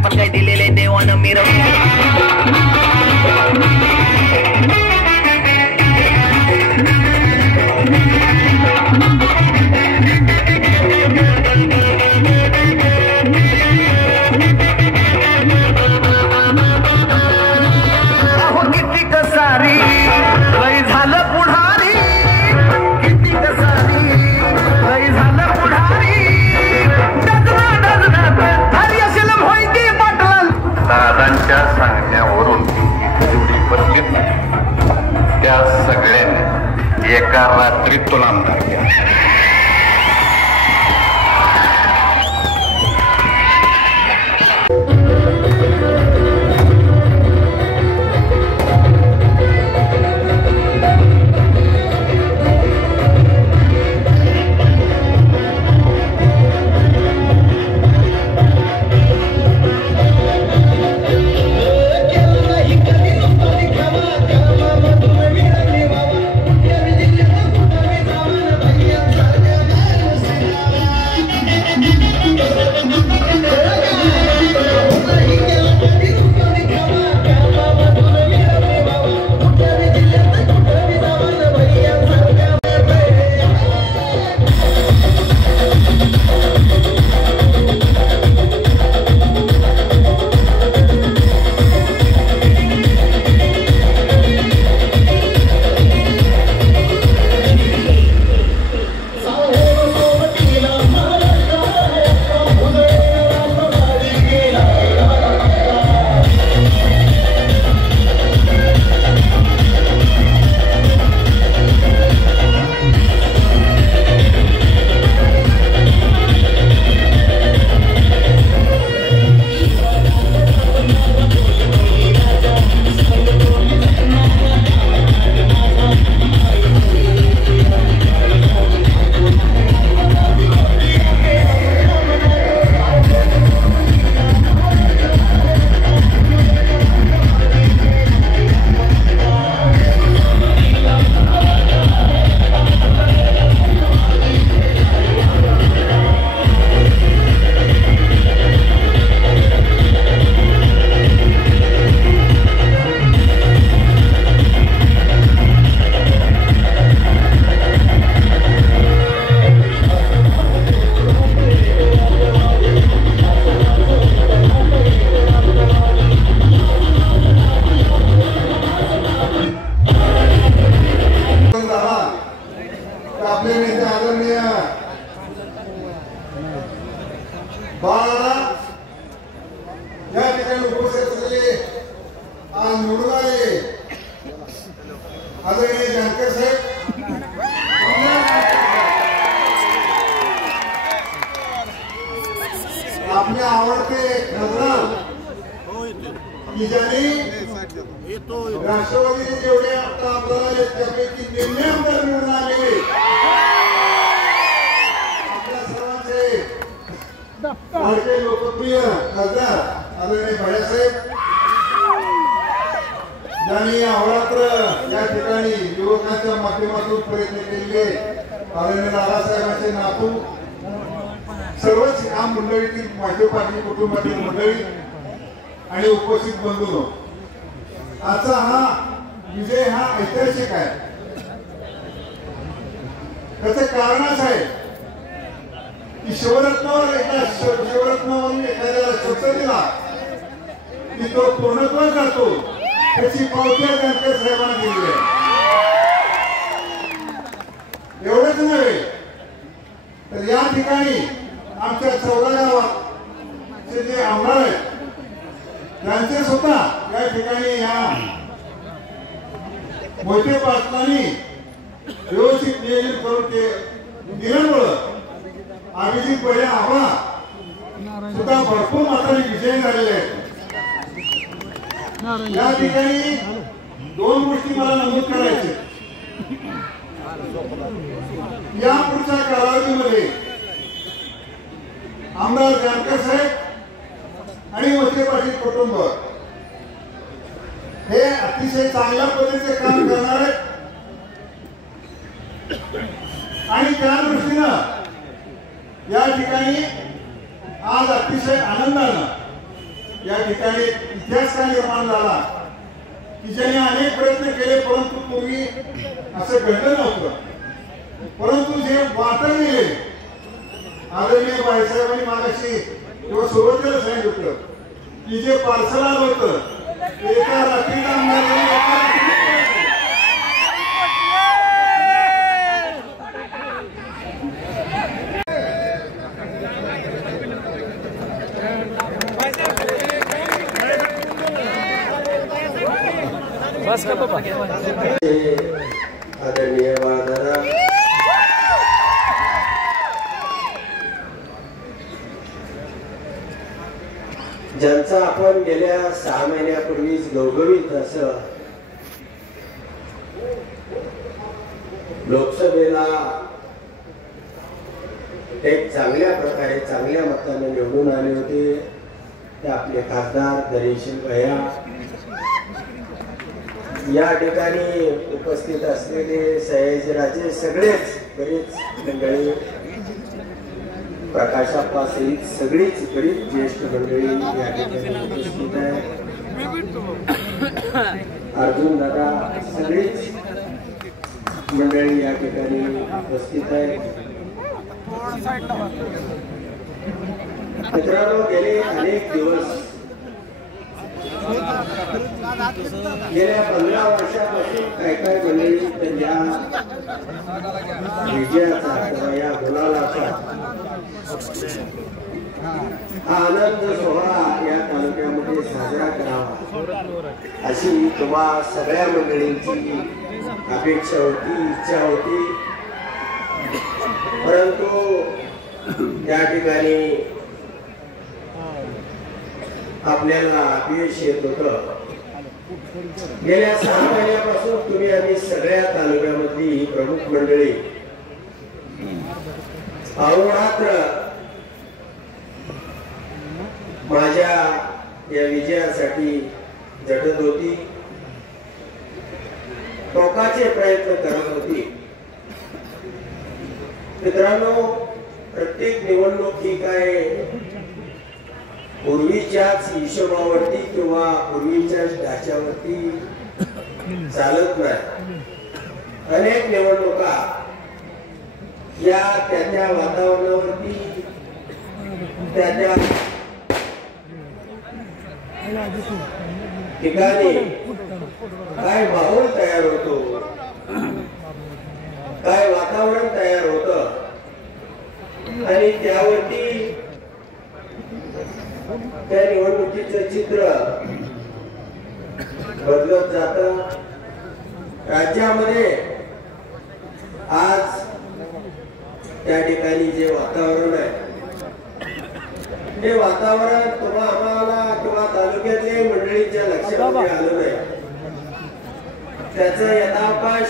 Pakai dilele they wanna meet up. सांगण्यावरून जेवढी बदलीत त्या सगळ्यांनी एका रात्रीत तुला आमदार केला. Yeah. बाळाला या ठिकाणी उपस्थित असलेले आज निवडून आले आदरणीय जानकर साहेब, आपले आवडते खासदार की ज्यांनी राष्ट्रवादीचे जेवढे आता आपल्याला आहेत त्यापैकी निम्मे आमदार निवडून आलेले आपल्या सर्वांचे लाडके लोकप्रिय खासदार आदरणीय भैयासाहेब, ज्यांनी अहोरात्र या ठिकाणी युवकांच्या माध्यमातून प्रयत्न केले, आदरणीय दादासाहेबांचे नातू, सर्वच या मंडळीतील माझे पाटील कुटुंबातील मंडळी आणि उपस्थित बंधू, आजचा हा विजय हा ऐतिहासिक आहे. त्याचं कारणच आहे की शिवरत्नावर एकदा शिवरत्नावरून एखाद्याला शब्द दिला की तो पूर्णत्व करतो, त्याची पावती जानकर साहेबांना दिली आहे. एवढंच नव्हे तर या ठिकाणी आमच्या 14 गावात जे आमदार आहेत त्यांचे सुद्धा या ठिकाणी या मोठे पाटलांनी व्यवस्थित नियोजन करून ते दिल्यामुळं अभिजित पहिले आव्हान सुद्धा भरपूर मात्राने विजय झालेले आहेत. या ठिकाणी 2 गोष्टी मला नमूद करायचे. या पुढच्या कालावधीमध्ये आमदार जानकर साहेब आणि मोठे पाटील कुटुंब हे अतिशय चांगल्या पद्धतीचे काम करणार आहेत आणि त्या दृष्टीनं या ठिकाणी आज अतिशय आनंदानं या ठिकाणी इतिहास का निर्माण झाला की ज्याने अनेक प्रयत्न केले, परंतु पूर्वी असं घडलं नव्हतं. परंतु जे वाटत गेले आदरणीय बाळासाहेबांनी मागाशी किंवा सुरुवातीला सांगितलं की जे पार्सल आलं होतं एका रात्रीला बस का बाबा आदरणीय बाळादादा, ज्यांचा आपण गेल्या 6 महिन्यापूर्वीच गवगवीत असं लोकसभेला एक चांगल्या प्रकारे चांगल्या मताने निवडून आले होते ते आपले खासदार धैर्यशील भैया, या ठिकाणी उपस्थित असलेले सयाजीराजे, सगळेच बरेच मंडळी, प्रकाशाप्पा सहित सगळीच बरीच ज्येष्ठ मंडळी या ठिकाणी उपस्थित आहे. अर्जुन दादा, सगळीच मंडळी या ठिकाणी उपस्थित आहे. मित्रांनो, गेले अनेक दिवस, गेल्या 15 वर्षापासून काय काय मंडळी या विजयाचा किंवा या गुलालाचा हा आनंद सोहळा या तालुक्यामध्ये साजरा करावा अशी तुम्हा सगळ्या मंडळींची अपेक्षा होती, इच्छा होती. परंतु त्या ठिकाणी आपल्याला अपयश येत होतं. गेल्या 6 महिन्यापासून तुम्ही आम्ही सगळ्या तालुक्यामधली प्रमुख मंडळी अहोरात्र माझ्या या विजयासाठी झटत होती, टोकाचे प्रयत्न करत होती. मित्रांनो, प्रत्येक निवडणूक ही काय पूर्वीच्याच हिशोबावरती किंवा पूर्वीच्याच ढाच्यावरती चालत नाही. अनेक निवडणुका या त्या वातावरणावरती त्या ठिकाणी काय माहोल तयार होतो, काय वातावरण तयार होतं आणि त्यावरती त्या निवडणुकीचं चित्र बदलत जातं. राज्यामध्ये आज त्या ठिकाणी जे वातावरण आहे ते वातावरण आम्हाला किंवा तालुक्यातल्या मंडळींच्या लक्षामध्ये आलं नाही. त्याचं यथावकाश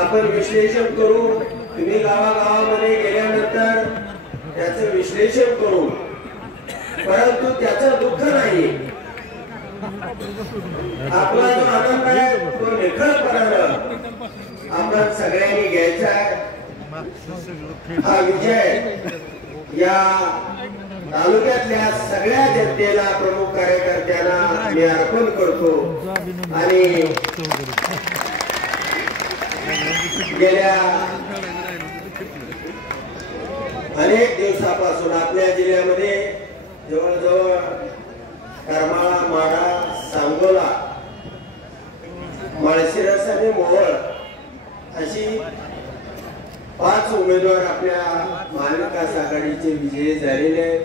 आपण विश्लेषण करू. तुम्ही गावागावामध्ये गेल्यानंतर त्याचं विश्लेषण करू. परंतु त्याचं दुःख नाही. आपला जो आनंद आहे तो निखळपणानं आपण सगळ्यांनी घ्यायचा आहे. हा विजय या तालुक्यातल्या सगळ्या जनतेला, प्रमुख कार्यकर्त्यांना मी अर्पण करतो. आणि गेल्या अनेक दिवसापासून आपल्या जिल्ह्यामध्ये जवळजवळ करमाळा, माढा, सांगोला, माळशिरस आणि मोहोळ अशी 5 उमेदवार आपल्या महाविकास आघाडीचे विजयी झालेले आहेत.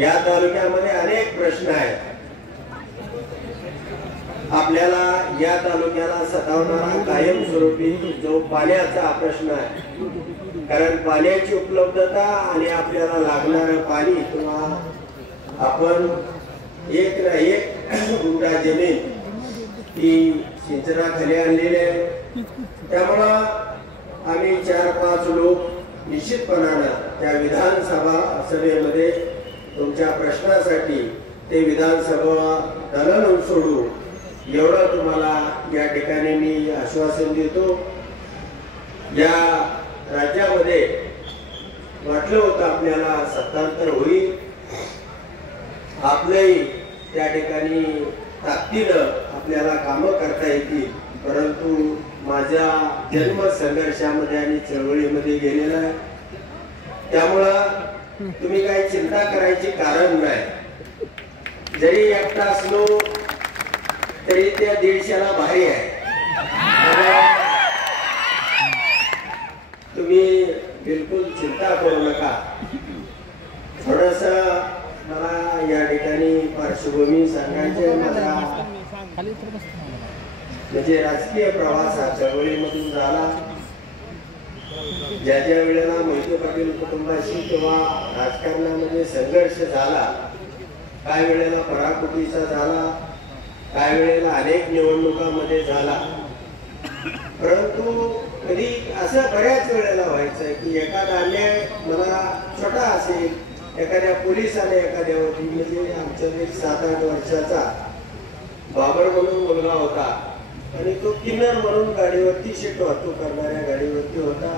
या तालुक्यामध्ये अनेक प्रश्न आहेत. आपल्याला या तालुक्याला सतावणारा कायमस्वरूपी जो पाण्याचा प्रश्न आहे. कारण पाण्याची उपलब्धता आणि आपल्याला लागणारं पाणी किंवा आपण एक ना एक गुंडा जमीन ती सिंचनाखाली आणलेली आहे. त्यामुळं आम्ही 4-5 लोक निश्चितपणानं त्या विधानसभा सभेमध्ये तुमच्या प्रश्नासाठी ते विधानसभा दलन सोडू एवढं तुम्हाला या ठिकाणी मी आश्वासन देतो. या राज्यामध्ये वाटलं होतं आपल्याला सत्तांतर होईल, आपलंही त्या ठिकाणी ताकदीनं आपल्याला कामं करता येतील. परंतु माझ्या जन्म संघर्षामध्ये आणि चळवळीमध्ये गेलेला आहे. त्यामुळं तुम्ही काही चिंता करायची कारण नाही. जरी एकटा असलो तरी त्या 150ला भारी आहे. तुम्ही बिलकुल चिंता करू नका. थोडस मला या ठिकाणी पार्श्वभूमी सांगायची आहे. माझा म्हणजे राजकीय प्रवास हा चळवळीमधून झाला. ज्या ज्या वेळेला मोहिते पाटील कुटुंबाशी किंवा राजकारणामध्ये संघर्ष झाला, काही वेळेला पराकुटीचा झाला, काही वेळेला अनेक निवडणुकांमध्ये झाला. परंतु कधी असं बऱ्याच वेळेला व्हायचं की एखादा अन्याय मला छोटा असेल, एखाद्या पोलिसाने एखाद्यावरती, म्हणजे आमच्या एक 7-8 वर्षाचा बाबर म्हणून मुलगा होता आणि तो किन्नर म्हणून गाडीवरती शीट वाहतूक करणाऱ्या गाडीवरती होता.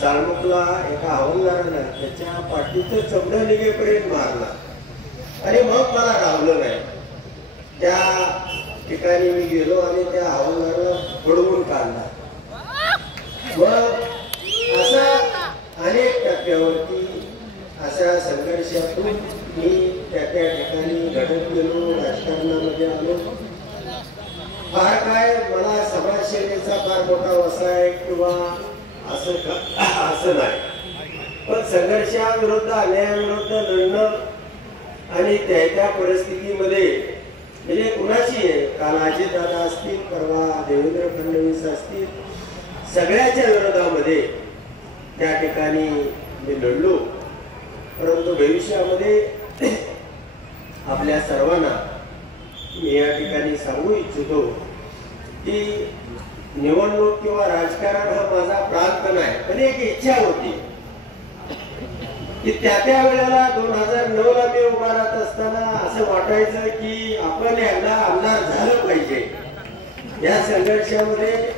साळमुखला एका हवालदारानं त्याच्या पाठीचं चमडं निघेपर्यंत मारला आणि मग मला रावलं नाही. त्या ठिकाणी मी गेलो आणि त्या हवालदाराला बडवून काढला. मग असा अनेक टप्प्यावरती अशा संघर्षातून मी त्या ठिकाणी घडत गेलो, राजकारणामध्ये आलो. फार काय मला समाजसेवेचा फार मोठा वसा आहे किंवा असं नाही, पण संघर्षाविरुद्ध, अन्यायाविरुद्ध लढणं आणि त्या परिस्थितीमध्ये म्हणजे कुणाची आहे, काल अजितदादा असतील, परवा देवेंद्र फडणवीस असतील, सगळ्याच्या विरोधामध्ये त्या ठिकाणी मी लढलो. परंतु भविष्यामध्ये आपल्या सर्वांना मी या ठिकाणी सांगू इच्छितो की निवडणूक किंवा राजकारण हा माझा प्रांत नाही, पण एक इच्छा होती की त्या वेळेला 2009ला मी उभा राहत असताना असं वाटायचं की आपण यांना आमदार झालं पाहिजे, या संघर्षामध्ये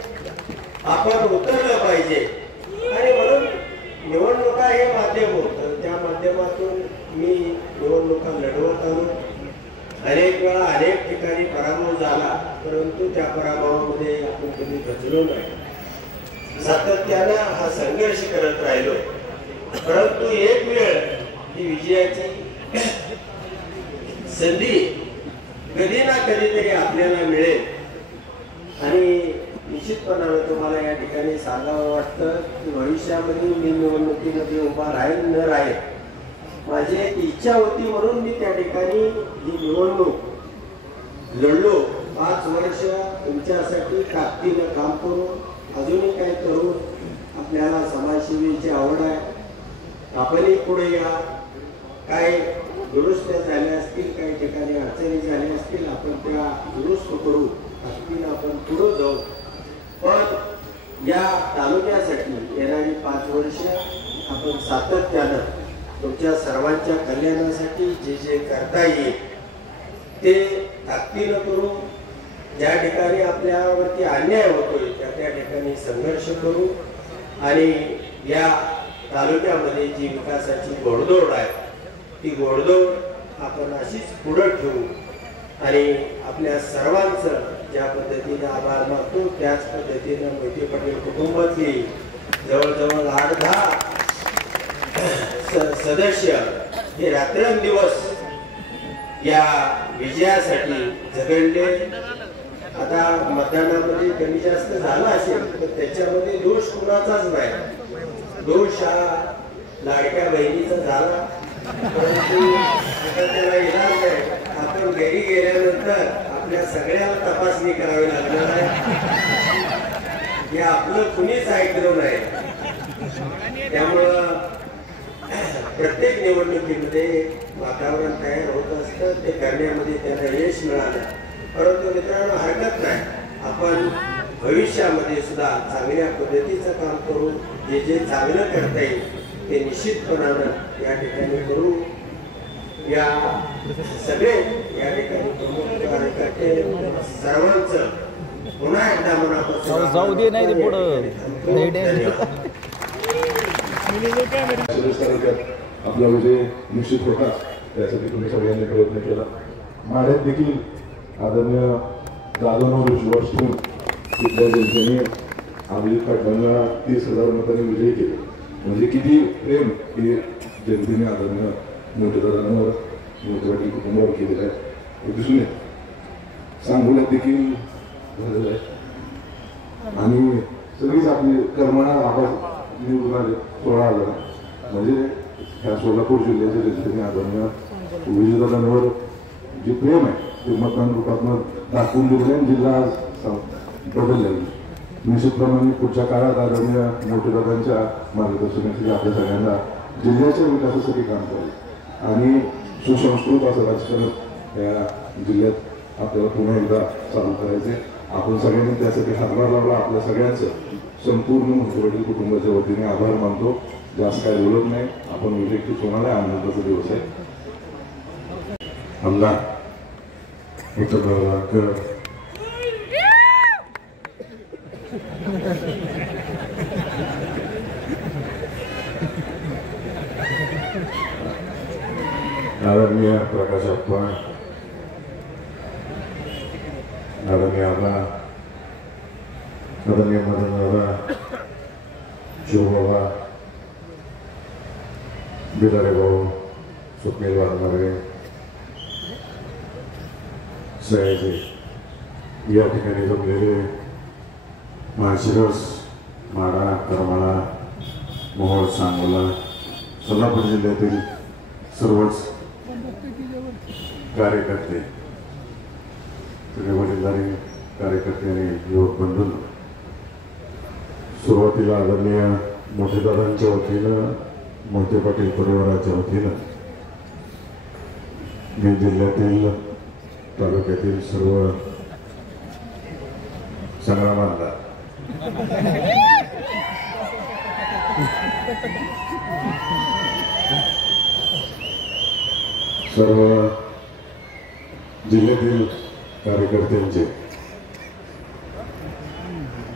आपण उतरलं पाहिजे. आणि म्हणून निवडणुका हे माध्यम होतं. त्या माध्यमातून मी निवडणुका लढवत आलो. अनेक वेळा अनेक ठिकाणी पराभव झाला, परंतु त्या पराभवामध्ये आपण कधी खचलो नाही. सातत्यानं हा संघर्ष करत राहिलो. परंतु एक वेळ ही विजयाची संधी कधी ना कधीतरी आपल्याला मिळेल. आणि निश्चितपणानं तुम्हाला या ठिकाणी सांगावं वाटतं की भविष्यामध्ये मी निवडणुकीमध्ये उभा राहील न राहील माझी एक इच्छा होती म्हणून मी त्या ठिकाणी ही निवडणूक लढलो. 5 वर्ष तुमच्यासाठी ताकदीनं काम करून अजूनही काही करून आपल्याला समाजसेवेची आवड आहे. आपणही पुढे या. काही दुरुस्त्या झाल्या असतील, काही ठिकाणी अडचणी झाल्या असतील, आपण त्या दुरुस्त करू, ताकदीनं आपण पुढे जाऊ. पण या तालुक्यासाठी येणारी 5 वर्ष आपण सातत्यानं तुमच्या सर्वांच्या कल्याणासाठी जे जे करता येईल ते ताकदीनं करू. ज्या ठिकाणी आपल्यावरती अन्याय होतोय त्या ठिकाणी संघर्ष करू आणि या तालुक्यामध्ये जी विकासाची घोडदौड आहे ती घोडदौड आपण अशीच पुढे ठेवू आणि आपल्या सर्वांचं ज्या पद्धतीने आभार मानतो त्याच पद्धतीनं मोहिते पाटील कुटुंबातली जवळजवळ 8-10 सदस्य हे रात्रंदिवस या विजयासाठी झगडले. आता मतदानामध्ये कमी जास्त झाला असेल तर त्याच्यामध्ये दोष कुणाचाच नाही. दोष हा लाडक्या बहिणीचा झाला, परंतु त्याला इलाज नाही. आपण घरी गेल्यानंतर आपल्या सगळ्याला तपासणी करावी लागणार आहे. हे आपलं कुणीच ऐकलं नाही. त्यामुळं प्रत्येक निवडणुकीमध्ये वातावरण तयार होत असतं, ते करण्यामध्ये त्यांना यश मिळालं. परंतु मित्रांनो हरकत नाही, आपण भविष्यामध्ये सुद्धा चांगल्या पद्धतीचं काम करू. जे जे चांगलं करता येईल ते निश्चितपणानं या ठिकाणी करू. या सगळे या ठिकाणी प्रमुख कार्यकर्ते सर्वांचं पुन्हा एकदा मनापासून जाऊ दे नाही पुढं आपला विजय निश्चित होता. त्यासाठी तुम्ही सगळ्यांनी प्रयत्न केला. माढ्यात देखील आदरणीय दादांवर विश्वास ठेवून तिथल्या जनतेने अभिजित पाटलांना 30,000 मतांनी विजयी केले. म्हणजे किती प्रेम हे जनतेने आदरणीय मोठे दादांवर मोठे पाटील कुटुंबावर केलेलं आहे हे दिसून येत. सांगोल्यात देखील झालेलं आहे आणि सगळीच आपली कर्मणा आवाज निवडून आले 16,000. म्हणजे ह्या सोलापूर जिल्ह्याच्या जनतेने आदरणीय विजयदादांवर जे प्रेम आहे ते मतदान रूपातनं दाखवून दिले आणि जिल्हा आज बदलला. निश्चितप्रमाणे पुढच्या काळात आदरणीय मोठेदादांच्या मार्गदर्शनासाठी आपल्या सगळ्यांना जिल्ह्याच्या विकासासाठी काम करेल आणि सुसंस्कृत असं राजकारण या जिल्ह्यात आपल्याला पुन्हा एकदा चालू करायचे. आपण सगळ्यांनी त्यासाठी हातभार लावला. आपल्या सगळ्यांचं संपूर्ण मोठे कुटुंबाच्या वतीने आभार मानतो. जास्त काय बोलत नाही. आपण विजयची सोनाला आनंदाचा दिवस आहे. आमदार आदरणीय प्रकाश अप्पा, आदरणीय आबा, आदरणीय मदन दादा, शिवबाबा, बिदारे भाऊ, स्वप्नील वाघमारे, सयाजी या ठिकाणी जमलेले माळशिरस, माढा, करमाळा, मोहोळ, सांगोला, सोलापूर जिल्ह्यातील सर्वच कार्यकर्ते, सगळे वडीलधारी कार्यकर्ते आणि युवक बंधू, सुरुवातीला आदरणीय मोठेदादांच्या वतीनं, मोहिते पाटील परिवाराच्या वतीनं मी जिल्ह्यातील तालुक्यातील सर्व संग्रामांना सर्व जिल्ह्यातील कार्यकर्त्यांचे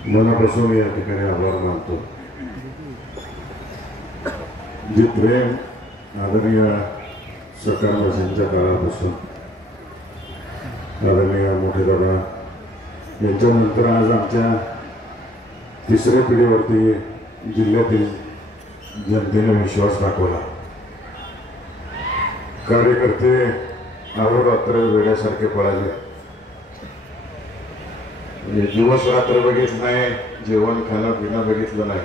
मनापासून या ठिकाणी आभार मानतो. जे प्रेम आदरणीय सरकारवासींच्या काळापासून आदरणीय मोठेदादा यांच्यानंतर आज आमच्या तिसऱ्या पिढीवरती जिल्ह्यातील जनतेने विश्वास दाखवला. कार्यकर्ते अहोरात्र वेड्यासारखे पळाले. दिवस रात्र बघितलं नाही, जेवण खाणं पिणं बघितलं नाही.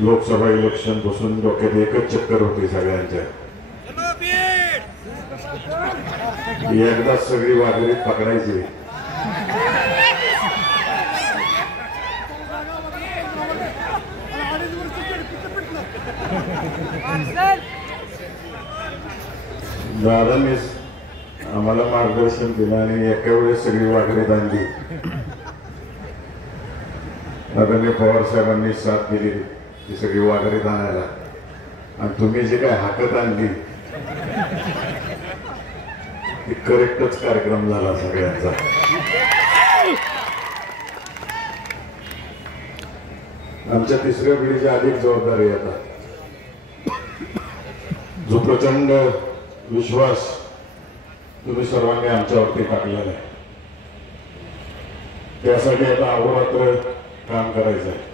लोकसभा इलेक्शन बसून डोक्यात एकच चक्कर होती सगळ्यांच्या, एकदाच सगळी वाघरीत पकडायची. दादांनी आम्हाला मार्गदर्शन दिलं आणि एका वेळेस सगळी वाघरीत आणली. आदरणीय पवार साहेबांनी साथ दिली ती सगळी वाघरीत आणायला, आणि तुम्ही जी काय हाकत आणली ती करेक्टच कार्यक्रम झाला सगळ्यांचा. आमच्या तिसऱ्या पिढीची अधिक जबाबदारी आता, जो प्रचंड विश्वास तुम्ही सर्वांनी आमच्यावरती टाकलेला आहे, त्यासाठी आता अहोरात्र काम करायचं आहे.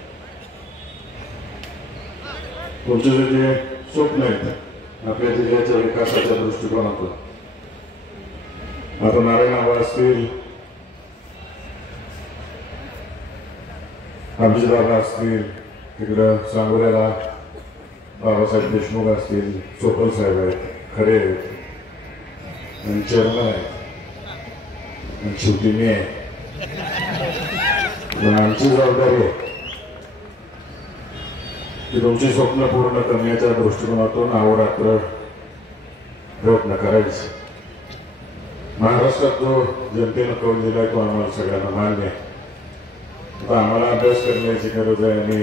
तुमचे जे स्वप्न आहेत आपल्या जिल्ह्याच्या विकासाच्या दृष्टिकोनातून, आता नारायण आबा असतील, अभिजितदादा असतील, तिकडं सांगोल्याला बाबासाहेब देशमुख असतील, चोपल साहेब आहेत, खरे आहेत, आणि चेअरमन आहेत, आणि शेवटी मी आहे. आमची जबाबदारी आहे की तुमची स्वप्न पूर्ण करण्याच्या दृष्टिकोनातून अहोरात्र प्रयत्न करायचे. महाराष्ट्रात जो जनतेनं कौल दिलाय तो आम्हाला सगळ्यांना मान्य आहे. आता आम्हाला अभ्यास करण्याची गरज आहे आणि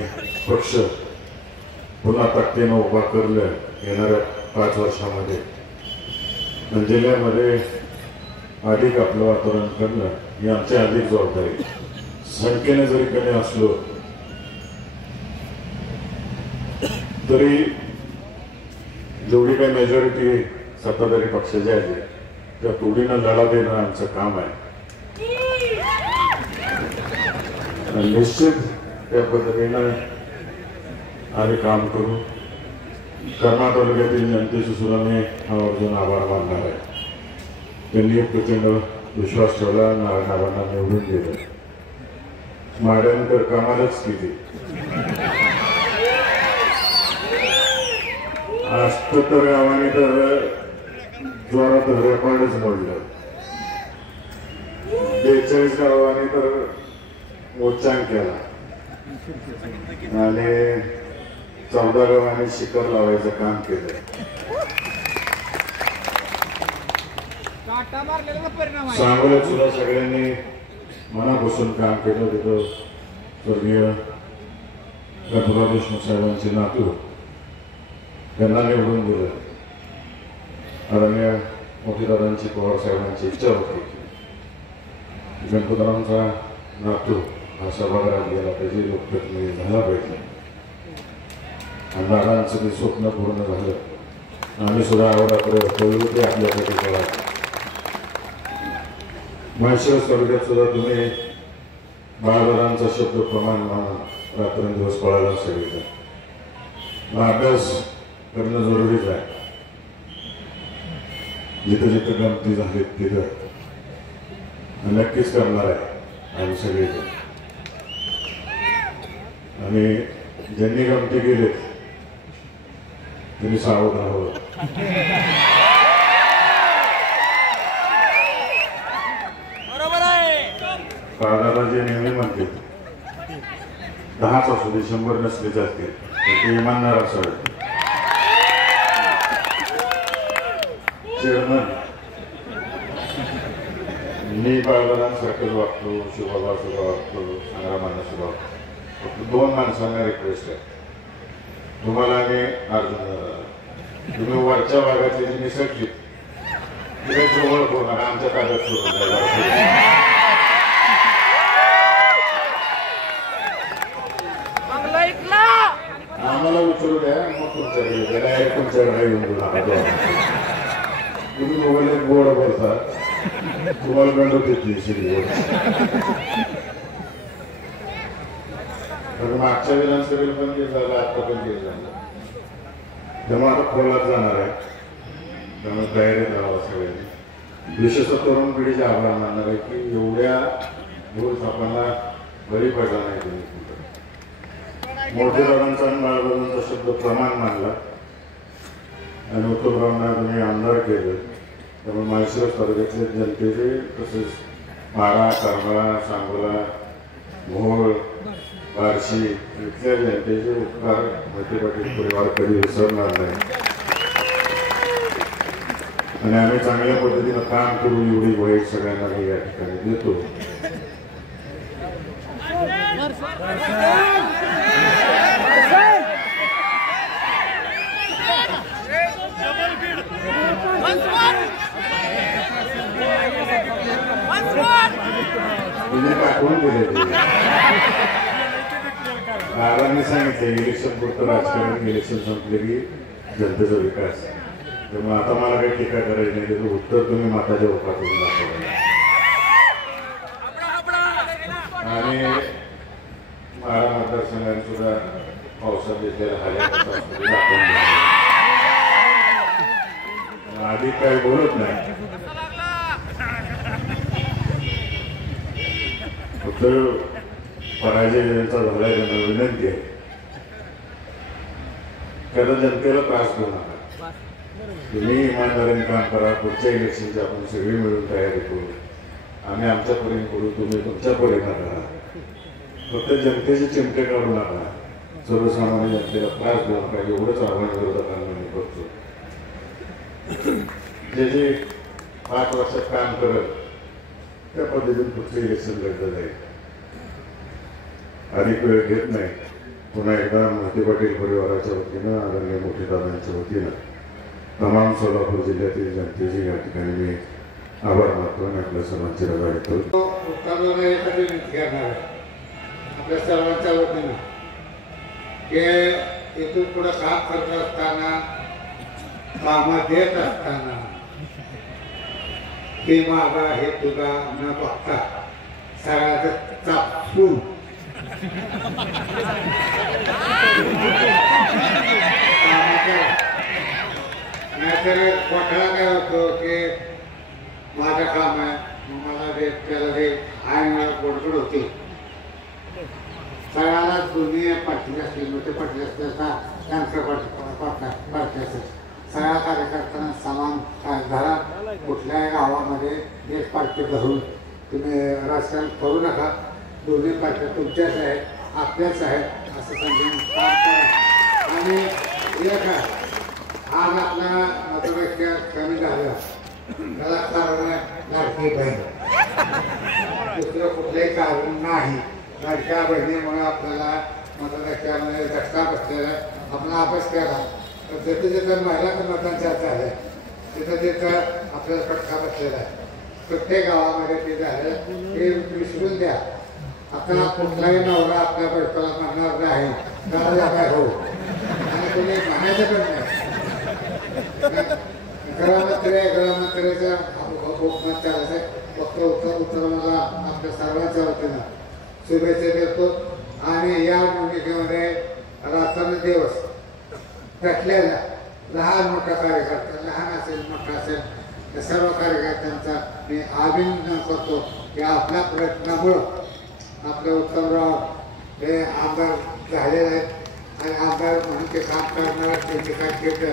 पक्ष पुन्हा ताकदीनं उभा करलं येणाऱ्या 5 वर्षामध्ये, जिल्ह्यामध्ये अधिक आपलं वातावरण करणं ही आमची अधिक जबाबदारी. संख्येने जरी कमी असलो तरी जेवढी काही मेजॉरिटी सत्ताधारी पक्षाची आहे त्या तोडीनं लढा देणं आमचं काम आहे. निश्चित त्या पद्धतीनं आम्ही काम करू. कर्मा तालुक्यातील जनतेचे सुद्धा मी आवर्जून आभार मानणार आहे. त्यांनी प्रचंड विश्वास ठेवला, नारायणाबांना निवडून दिलं. माड्यांकर कामालाच केली. तर गावाने तर जोरात रेकॉर्डच मोडलं. 43 गावाने तर मोर्चांक केला आणि 14 गावांनी शिखर लावायचं काम केलं. सांगोल्यात सुद्धा सगळ्यांनी मनापासून काम केलं. तिथं स्वर्गीय गणपतराव देशमुख साहेबांचे नातू त्यांना निवडून दिलं. आदरणीय मोठीदादांची पवार साहेबांची इच्छा होती की गणपतरावांचा नातू हा सभागृहात गेला पाहिजे, लोकप्रतिनिधी झाला पाहिजे. आणि दादांचं ते स्वप्न पूर्ण झालं. आम्ही सुद्धा अहोरात्र होते आपल्यासाठी कळा. माळशिरस तालुक्यात सुद्धा तुम्ही बाळदादांचा शब्द प्रमाण म्हणून रात्रंदिवस पळायला सगळीकडे. अभ्यास करणं जरुरीच आहे. जिथं जिथं गमती झालीत तिथं नक्कीच करणार आहे आम्ही सगळीकडे. आणि ज्यांनी गमती केलीत त्यांनी सावध राहावं. काळाला जे नेहमी म्हणते 10च असू दे, 100 नसले जाते, ते इमानदार असावे. चेअरमन मी बाळदादांसारखंच वागतो, शिवबाबा सुद्धा वागतो, संग्रामांना सुद्धा वागतो. फक्त 2 माणसांना रिक्वेस्ट आहे. तुम्हाला आम्ही तुम्ही वरच्या भागातली जी निसटली तिथे जवळ होणार आमच्या ताब्यात सोडून आम्हाला विचारू द्या. मग तुमच्याकडे डायरेक्ट तुमच्याकडे येऊन बोला. तुम्ही मोबाईल गोड बोलता, तुम्हाला गंड देते शिरी. मागच्या विधानसभेला पण केस झालं, आता पण केस झालं. तेव्हा आता खोलात जाणार आहे. त्यामुळे तयारीत राहावं सगळ्यांनी. विशेषतः तरुण पिढीचे आभार मानणार आहे की एवढ्या भूल सापांना बरी पडला नाही तुम्ही. मोठेदारांचा आणि बाळदादांचा शब्द प्रमाण मानला आणि उत्तमरावांना तुम्ही आमदार केलं. त्यामुळे माळशिरस तालुक्यातले जनतेचे तसेच माढा, करमाळा, सांगोला, मोहोळ, बार्शी इथल्या जनतेचे उपकार मोहिते पाटील परिवार कधी विसरणार नाही आणि आम्ही चांगल्या पद्धतीनं काम करू एवढी वेळ सगळ्यांना मी या ठिकाणी देतो. कोण दिले दादांनी सांगितलं इलेक्शन पुरतं राजकारण, इलेक्शन संपले की जनतेचा विकास. त्यामुळे आता मला काही टीका करायची नाही, त्याचं उत्तर तुम्ही माताच्या रूपातून दाखवलं. आणि महारा मतदारसंघाने सुद्धा पावसात घेतलेल्या हाल्या दाखवून आधी काही बोलत नाही, फक्त पराजय यांचा झालाय त्यांना विनंती आहे त्याला जनतेला त्रास देऊ नका. तुम्ही इमानदारीने काम करा. पुढच्या इलेक्शनची आपण सगळी मिळून तयारी करू. आम्ही आमच्या परीने करू, तुम्ही तुमच्या परीने करा. फक्त जनतेचे चिमटे काढू नका, सर्वसामान्य जनतेला त्रास देऊ नका. एवढंच आव्हान विरोधकांना मी करतो. जे 5 वर्षात काम करत त्या पद्धतीने पुढचं इलेक्शन लढलं जाईल. अधिक वेळ घेत नाही. पुन्हा एकदा मोहिते पाटील परिवाराच्या वतीनं, आदरणीय मोठेदादांच्या वतीनं तमाम सोलापूर जिल्ह्यातील जनतेचे या ठिकाणी मी आभार मानतो आणि आपल्या सर्वांची रजा घेतो. आपल्या सर्वांच्या वतीनं की इथून पुढं काम करत असताना, कामात देत असताना ते माझा हे तुझा न बघता सगळ्याचं चापून नाहीतर कोठला काय होतो की माझं काम आहे मला दे त्याला दे आणि मला गोडगोड होती. सगळ्याला दोन्ही पाठीले असतील, मोठे पाठीले असतील का त्यांचं पाठी असेल. सगळ्या कार्यकर्त्यांना समान घरात कुठल्याही गावामध्ये एक पार्टी धरून तुम्ही राजकारण करू नका. दोन्ही पार्ट्या तुमच्याच आहेत, आपल्याच आहेत असं समजून काम करा. आणि एक आज आपला मतदार कमी झालं त्याला कारण लाडकी बहीण, दुसरं कुठलंही कारण नाही. लाडक्या बहिणीमुळे आपल्याला मतदारामध्ये झटका बसलेला आहे. आपण अभ्यास केला तर जिथं जिथं महिला मतदान चर्चा आहे तिथं तिथं आपल्याला फटका बसलेला आहे. प्रत्येक गावामध्ये ते झालं हे विसरून द्या. आता कुठलाही नवरा आपल्या बायकोला म्हणणार नाही दादा काय हो, आणि तुम्ही म्हणायचं पण नाही. गृहमंत्र्याचा उपमत चालायचं फक्त उत्तर मला आपल्या सर्वांच्या वतीनं शुभेच्छा देतो. आणि या निवडणुकीमध्ये रात्रंदिवस पेटलेल्या लहान मोठा कार्यकर्ता, लहान असेल मोठा असेल त्या सर्व कार्यकर्त्यांचा मी अभिनंदन करतो की आपल्या प्रयत्नामुळं आपले उत्तमराव हे आमदार झालेले आहेत आणि आमदार म्हणून ते काम करणारा त्यांचे कार्यकर्ते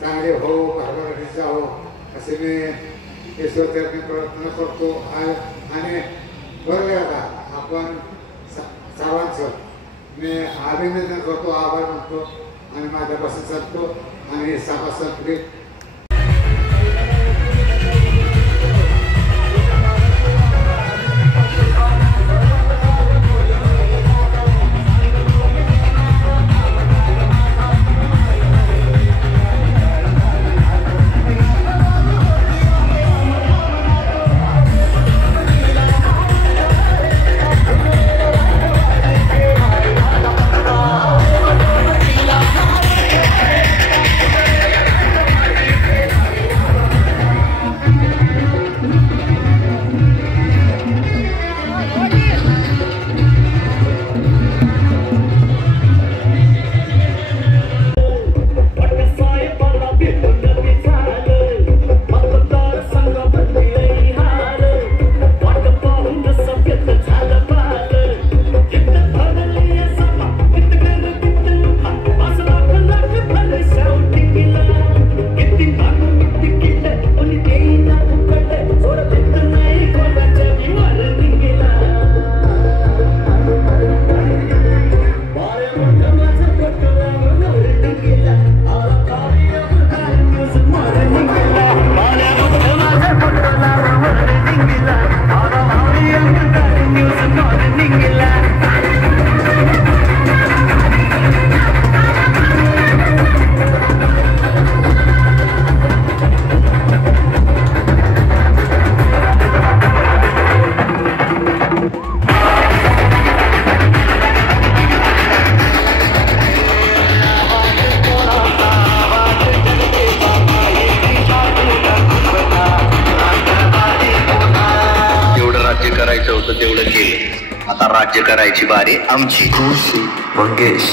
चांगले हो, भरभराटीचा हो असे मी ईश्वरचरणी प्रार्थना करतो. आणि बरोबर आता आपण सर्वांचं मी अभिनंदन करतो, आभार मानतो आणि माझ्यापासून सांगतो आणि सभा संपली. आता राज्य करायची बारी आमची. मंगेश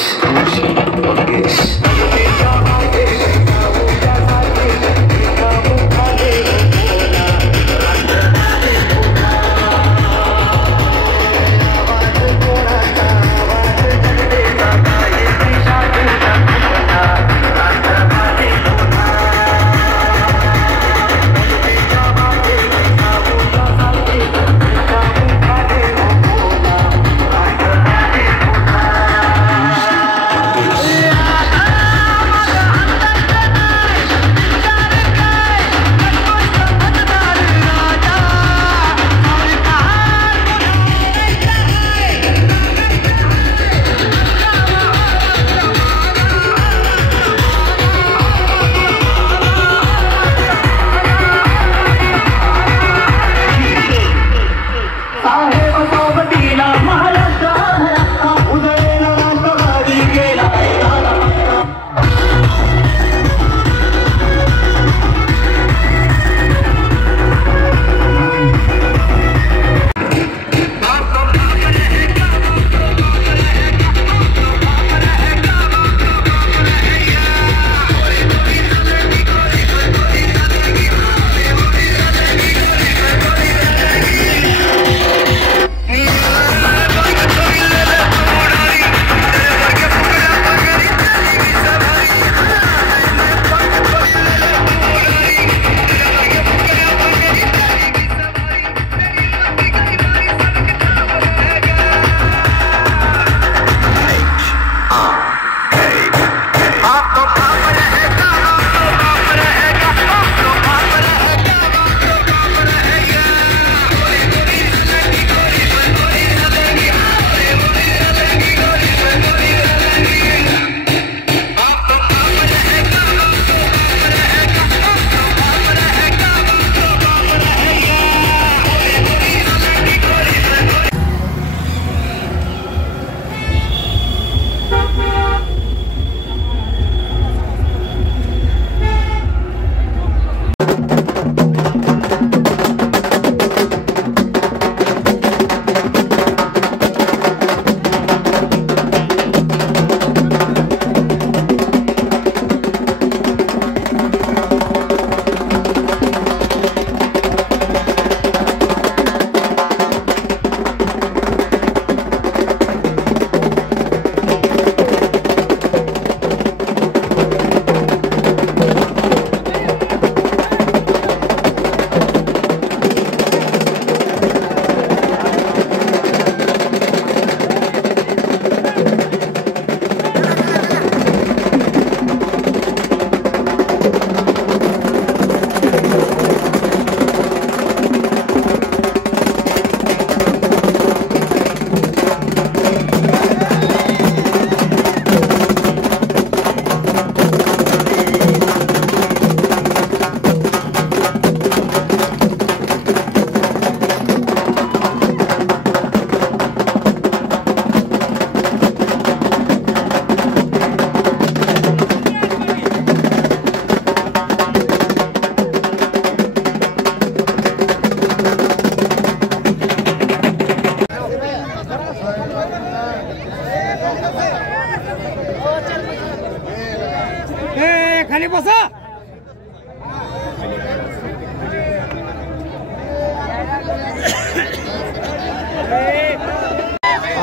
खाली बसा.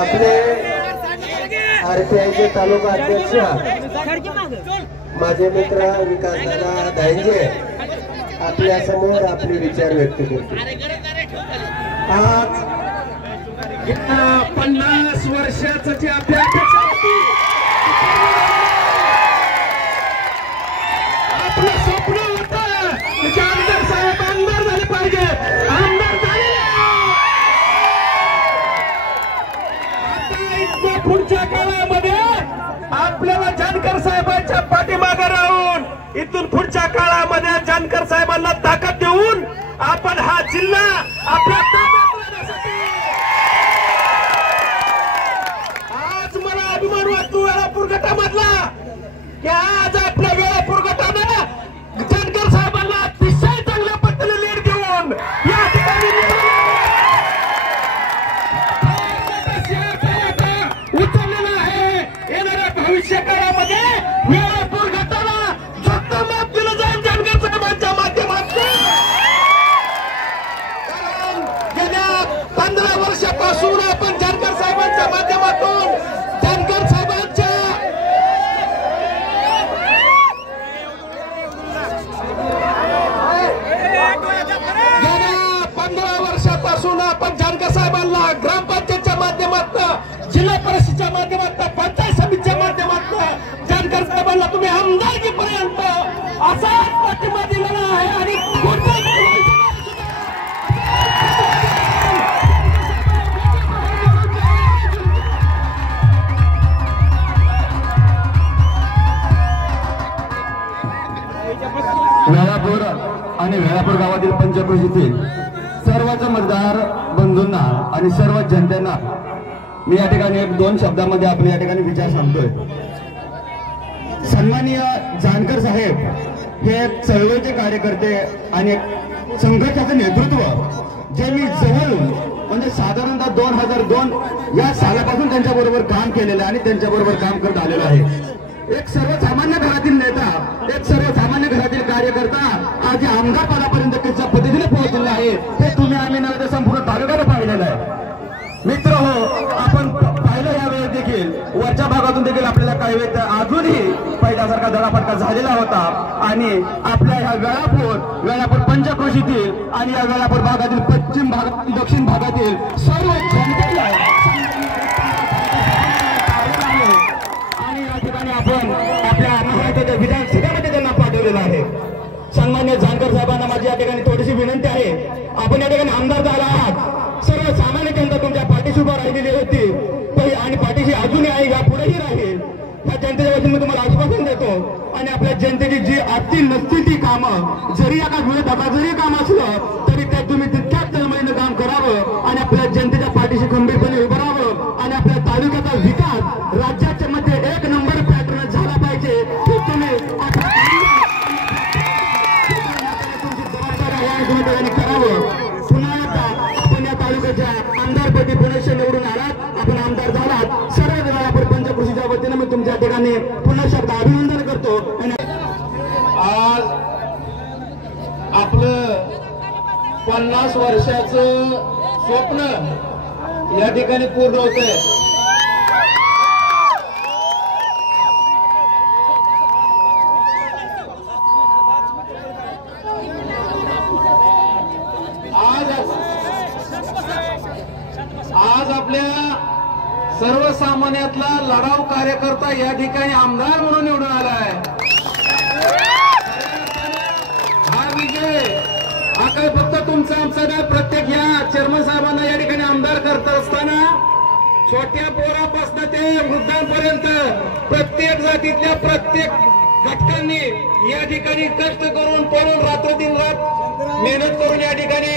आपले RPIचे तालुका अध्यक्ष माझे मित्र विकासदादा दांजे आपल्या समोर आपले विचार व्यक्त करतो. आज 50 वर्षाचं जे आपल्या अपेक्षा होती, आपलं स्वप्न होतं की आमदार साहेब आमदार झाले पाहिजे, आमदार झाले. आता इथल्या पुढच्या काळामध्ये आपल्याला जानकर साहेबांच्या पाठीमागे राहून इथून पुढच्या काळामध्ये जानकर साहेबांना ताकद देऊन आपण हा जिल्हा आपल्या ताब्यात आणण्यासाठी आज मला अभिमान वाटतो वेळापूर गटामधला की आज आपल्या वेळापूर गटानं जानकर साहेबांना अतिशय चांगल्या पद्धतीने लीड देऊन या ठिकाणी तुम्ही आमदारकीपर्यंत असाच पाठिंबा दिलेला आहे आणि वेळापूर आणि वेळापूर गावातील पंचक्रोशीतील सर्वच मतदार बंधूंना आणि सर्व जनतेना मी या ठिकाणी एक दोन शब्दामध्ये आपले या ठिकाणी विचार सांगतोय. सन्माननीय जानकर साहेब हे एक चळवळीचे कार्यकर्ते आणि संघर्षाचं नेतृत्व जे मी जवळून म्हणजे साधारणतः 2002 या सालापासून त्यांच्या बरोबर काम केलेलं आणि त्यांच्या बरोबर काम करत आलेलो आहे. एक सर्वसामान्य घरातील नेता, एक सर्वसामान्य घरातील कार्यकर्ता आज आमदार पदापर्यंत कशा पद्धतीने पोहोचलेला आहे हे तुम्ही आम्ही नव्हे संपूर्ण तालुक्याला पाहिलेलं आहे. मित्र हो, आपण पाहिलं या वेळेस देखील वरच्या भागातून देखील आपल्याला काही वेळ अजूनही पहिल्यासारखा धडाफटका झालेला होता आणि आपल्या ह्या वेळापूर पंचक्रोशीतील आणि या वेळापूर भागातील पश्चिम भागातील दक्षिण भागातील सर्व जनतेला आणि या ठिकाणी आपण आपल्या महाराष्ट्राच्या विधानसभेमध्ये त्यांना पाठवलेलं आहे. सन्मान्य जानकर साहेबांना माझी या ठिकाणी थोडीशी विनंती आहे, आपण या ठिकाणी आमदार झाला आहात, सर्वसामान्य जनता तुमच्या पाठीशी उभा राहिलेली होती आणि पाठीशी अजूनही आहे, या पुढेही राहील. या जनतेच्या वतीने मी तुम्हाला आश्वासन देतो आणि आपल्या जनतेची जी असतील नसतील ती कामं जरी एका विरोधाचा जरी काम असलं तरी ते तुम्ही तितक्याच तळमळीनं काम करावं आणि आपल्या जनतेच्या पाठीशी खंबीरपणे उभं राहावं आणि आपल्या तालुक्याचा विकास राज्याच्या मध्ये एक नंबर पॅटर्न झाला पाहिजे हे तुम्ही जबाबदारी करावं. पुन्हा एकदा आपण या तालुक्याच्या आमदारपदी पुणे निवडून आलात, आपण आमदार झालात. सर्व वेळापूर पंचक्रोशीच्या वतीने मी तुमच्या ठिकाणी पुन्हा शब्द अभिनंदन करतो. आज आपलं 50 वर्षाचं स्वप्न या ठिकाणी पूर्ण होतंय. आज आपल्या सर्वसामान्यातला लढाऊ कार्यकर्ता या ठिकाणी आमदार म्हणून निवडून आलाय. हा विजय हा काय फक्त तुमचा आमचा नाही, प्रत्येक या चेअरमन साहेबांना या ठिकाणी आमदार करत असताना छोट्या पोरापासून ते वृद्धांपर्यंत प्रत्येक जातीतल्या प्रत्येक घटकांनी या ठिकाणी कष्ट करून पळून रात्र दिन रात मेहनत करून या ठिकाणी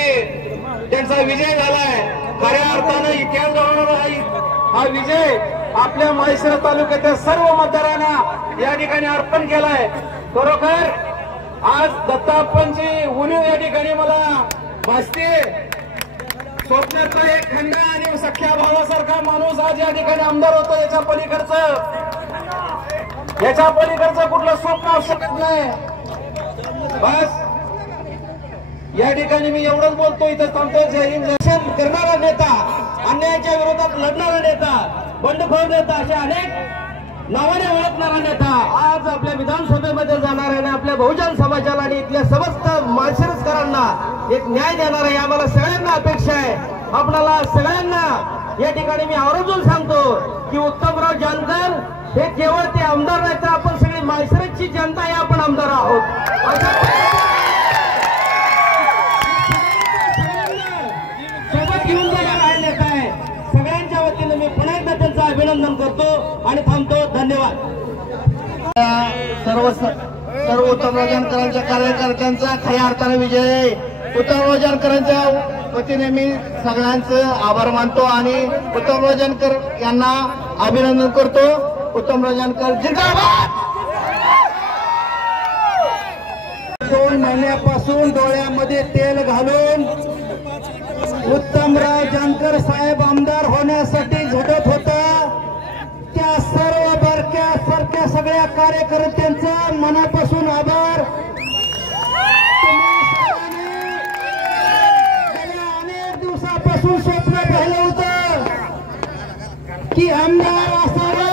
त्यांचा विजय झालाय. खऱ्या अर्थानं इतिहास घडवणारा हा विजय आपल्या म्हैसर तालुक्याच्या सर्व मतदारांना या ठिकाणी अर्पण केलाय. खरोखर आज दत्ताप्पांची उणीव या ठिकाणी मला भासते. स्वप्नातला एक खंड आणि सख्या भावासारखा माणूस आज या ठिकाणी आमदार होतो. याच्या पलीकडचं कुठलं स्वप्न असू शकत नाही. बस या ठिकाणी मी एवढंच बोलतो, इथं थांबतो. जय हिंद. करणारा नेता, अन्यायाच्या विरोधात लढणारा नेता, बंडखोर नेता, अशा अनेक नावाने ओळखणारा नेता आज आपल्या विधानसभेमध्ये जाणार आहे आणि आपल्या बहुजन समाजाला आणि इथल्या समस्त माळशिरसकरांना एक न्याय देणार आहे. आम्हाला सगळ्यांना अपेक्षा आहे. आपल्याला सगळ्यांना या ठिकाणी मी आवर्जून सांगतो की उत्तमराव जानकर हे केवळ ते आमदार नाही तर आपण सगळी माळशिरसची जनता आहे, आपण आमदार आहोत. घेऊन जाणारा आहे नेता आहे. सगळ्यांच्या वतीने मी पुन्हा एकदा त्यांचं अभिनंदन करतो आणि थांबतो. धन्यवाद. सर्व उत्तमराव जानकरांच्या कार्यकर्त्यांचा खऱ्या अर्थाने विजय. उत्तमराव जानकरांच्या वतीने मी सगळ्यांचं आभार मानतो आणि उत्तमराव जानकर यांना अभिनंदन करतो. उत्तमराव जानकर जिंदाबाद. 2 महिन्यापासून डोळ्यामध्ये तेल घालून उत्तमराव जानकर साहेब आमदार होण्यासाठी झटत होता. त्या सर्व बारक्या सगळ्या कार्यकर्त्यांचा मनापासून आभार. गेल्या अनेक दिवसापासून स्वप्न पाहिलं होतं की आमदार असावा,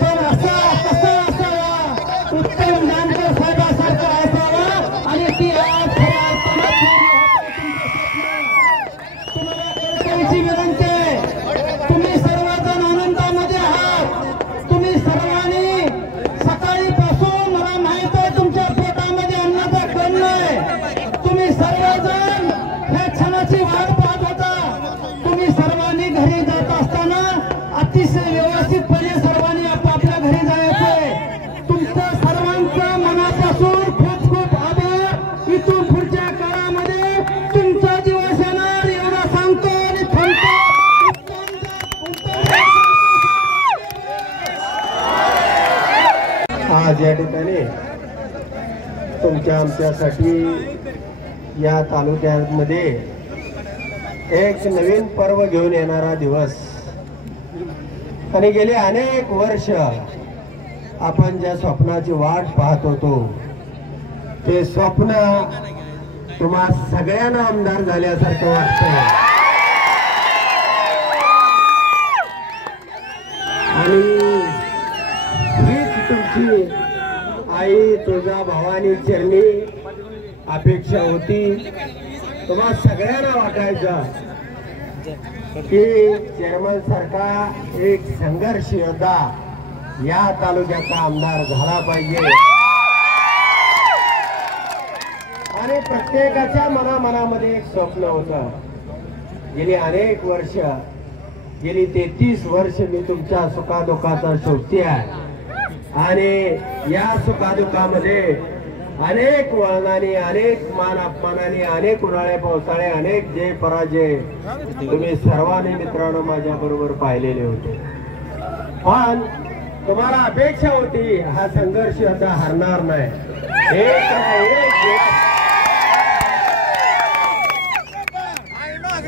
पण असा कसा असावा, उत्तम जानकर साहेबांसारखा असावा आणि ती आज विनंती आहे. तुम्ही सर्वजण आनंदामध्ये आहात. तुम्ही सर्वांनी सकाळी आज या ठिकाणी तुमच्या आमच्यासाठी या तालुक्यामध्ये एक नवीन पर्व घेऊन येणारा दिवस आणि गेले अनेक वर्ष आपण ज्या स्वप्नाची वाट पाहत होतो ते स्वप्न तुम्हा सगळ्यांना आमदार झाल्यासारखं वाटतंय आणि हीच तुमची आई तुळजा भवानी चरणी अपेक्षा होती तुम्हा सगळ्यांना वाटायचं की चेअरमन सारखा एक संघर्ष योद्धा या तालुक्याचा आमदार झाला पाहिजे आणि प्रत्येकाच्या मनामध्ये एक स्वप्न होतं. गेली अनेक वर्ष गेली 33 वर्ष मी तुमच्या सुखादुखाचा शोधती आहे आणि या सुखादुखामध्ये अनेक वळणाने अनेक मान अपमानाने अनेक उन्हाळे पावसाळे अनेक जय पराजय तुम्ही सर्वांनी मित्रांनो माझ्या बरोबर पाहिलेले होते. पण तुम्हाला अपेक्षा होती हा संघर्ष आता हरणार नाही. एक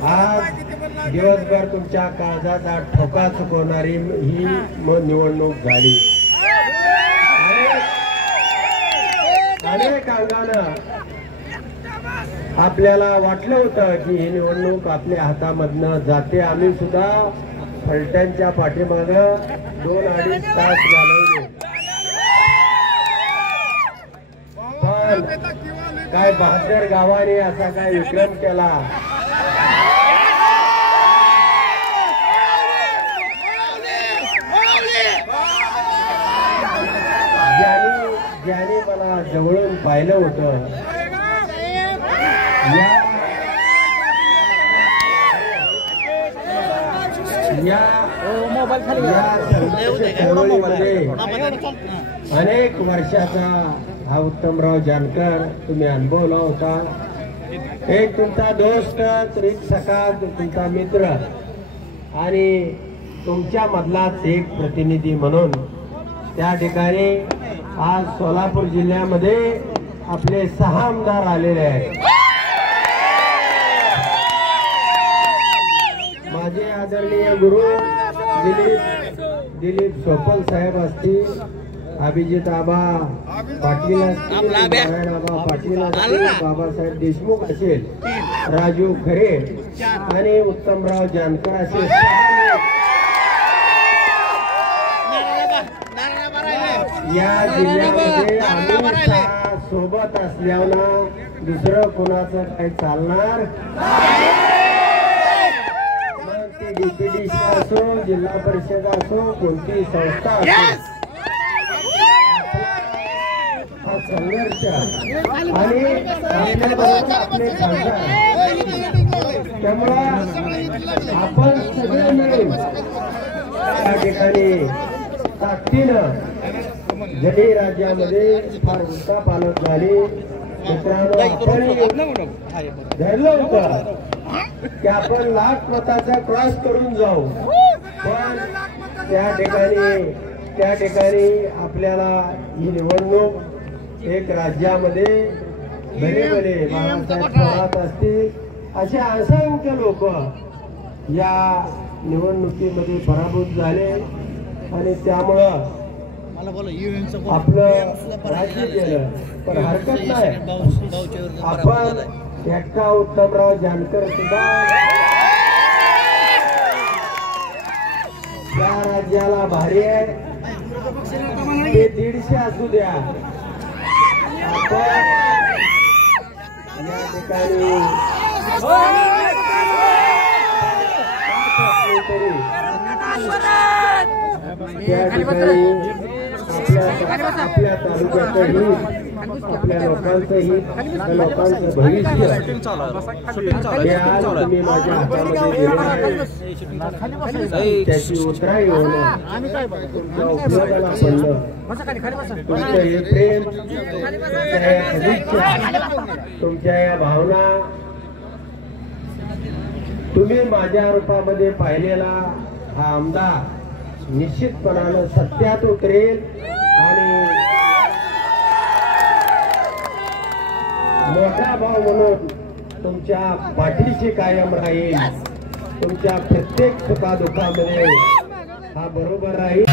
आज दिवसभर तुमच्या काळजाचा ठोका चुकवणारी ही निवडणूक झाली. अनेक अंगानं आपल्याला वाटलं होतं की ही निवडणूक आपल्या हातामधनं जाते. आम्ही सुद्धा फलटणच्या पाठीमागं 2-2.5 तास घालवले पण काय 72 गावाने असा काय विक्रम केला ज्याने मला जवळून पाहिलं होतं अनेक वर्षाचा हा उत्तमराव जानकर तुम्ही अनुभवला होता. एक तुमचा दोस्त एक सखा तुमचा मित्र आणि तुमच्या मधलाच एक प्रतिनिधी म्हणून त्या ठिकाणी आज सोलापूर जिल्ह्यामध्ये आपले 6 आमदार आलेले आहेत. माझे आदरणीय गुरु दिलीप सोपल साहेब असतील, अभिजित आबा पाटील असतील, नारायण आबा पाटील असतील, बाबासाहेब देशमुख असेल, राजू खरे आणि उत्तमराव जानकर असेल या जिल्ह्यामध्ये आम्ही सोबत असल्यानं दुसरं कोणाचं काही चालणार मग ती डीपीडीसी असो जिल्हा परिषद असो कोणती संस्था असो हा संघर्ष आणि आपले खासदार त्यामुळं आपण सगळे मिळून त्या ठिकाणी ताकदीनं जरी राज्यामध्ये फार उलटा पालक झाली मित्रांनो आपण धरलं होतं की आपण लाख मताचा क्रॉस करून जाऊ पण त्या ठिकाणी आपल्याला ही निवडणूक एक राज्यामध्ये भले बाळासाहेब थोरात असतील असे असंख्य लोक या निवडणुकीमध्ये पराभूत झाले आणि त्यामुळं आपलं राज्य केलं. पण हरकत नाही आपण एकटा उत्तमराव जानकर सुद्धा या राज्याला भारी आहे ते 150 असू द्या आपण या ठिकाणी त्या ठिकाणी आपल्या तालुक्याचं हित आपल्या लोकांचं हित लोकांचं भविष्य हे आज तुम्ही माझ्या हातामध्ये दिले त्याची उतराई होणं तुमच्या उपयोगाला पडलं तुमचं हे प्रेम तुमच्या या सदिच्छा तुमच्या या भावना तुम्ही माझ्या रूपामध्ये पाहिलेला हा आमदार निश्चितपणानं सत्यात उतरेल आणि मोठा भाऊ म्हणून तुमच्या पाठीशी कायम राहील. तुमच्या प्रत्येक सुखादुःखामध्ये हा बरोबर राहील.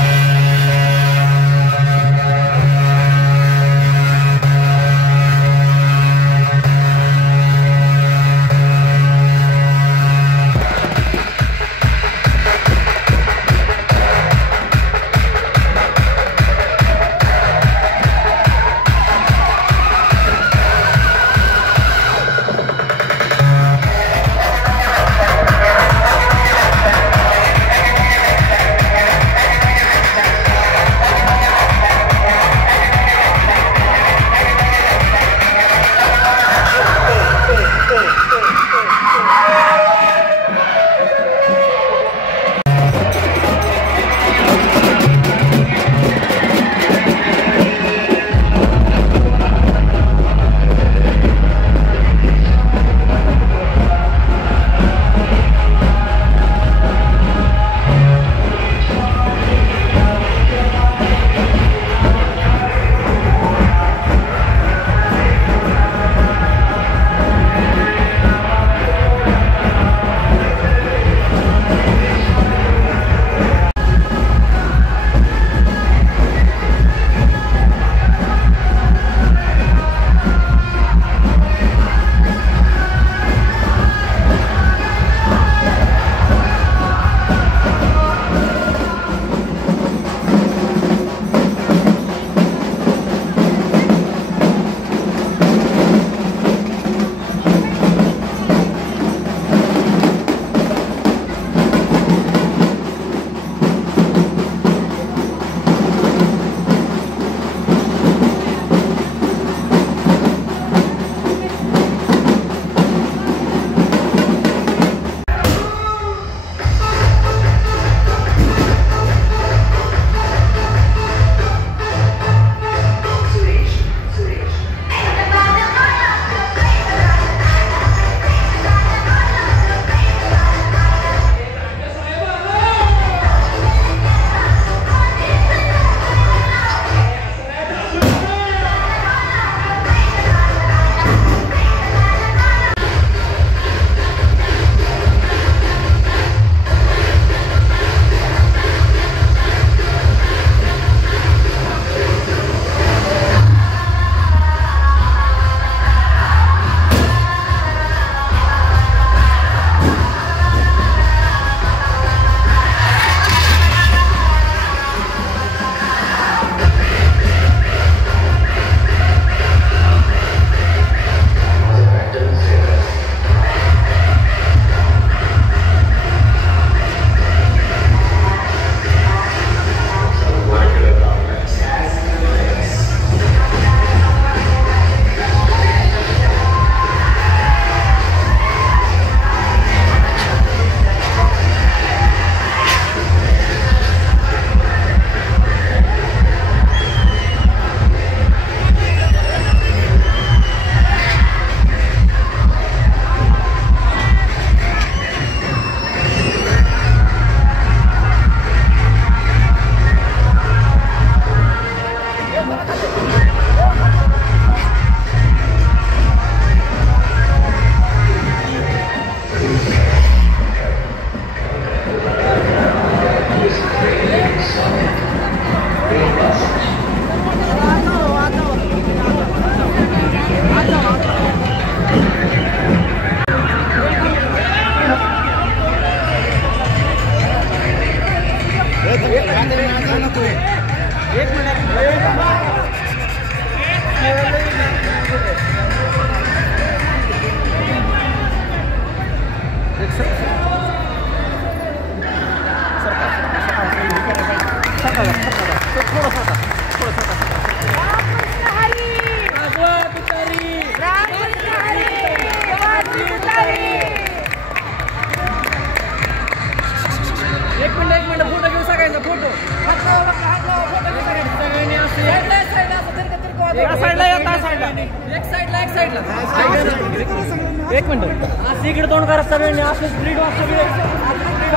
एक मिनिट इकडे तोंड करा सगळ्यांनी असं स्प्लीट वाजता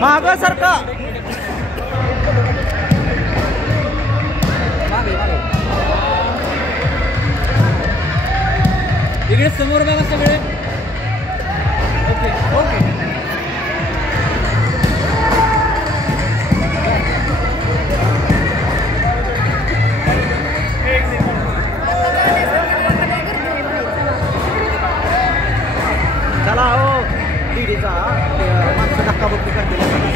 मागं सारखा इकडे समोर बघा सगळे. Okay okay. चला हो दीदीचा माणसं धक्काबुक्की करतील.